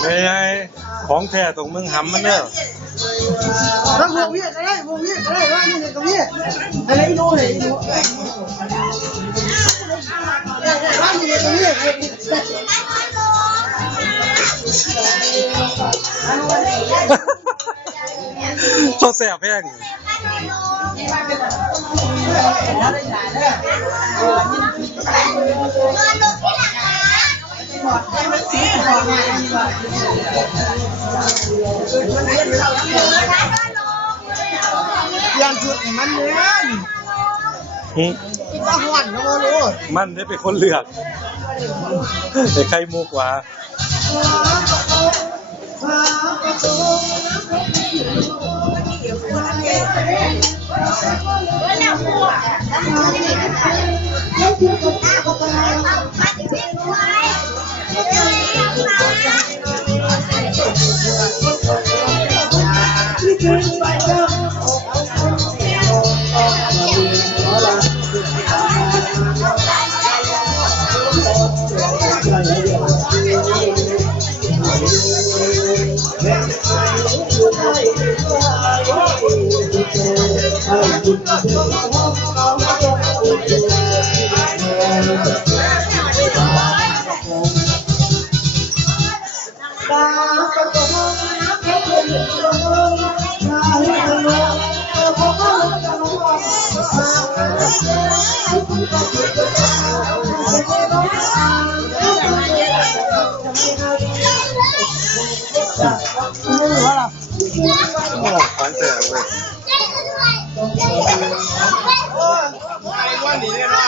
ไม่ไงของแท้ตรงมึงหำมันเนอะแล้ววงเวียนอะไรวงเวียนอะไรว่านี่ตรงนี้อะไรโน่เลยโน่ว่านี่ตรงนี้โซแสบแพงยันชุดมันเนี่ยต้องหวันนะโมลูมันได้เป็นคนเลือกแต่ใครมุกวะฟังแต่เว้ยว่าหนีเลยนะ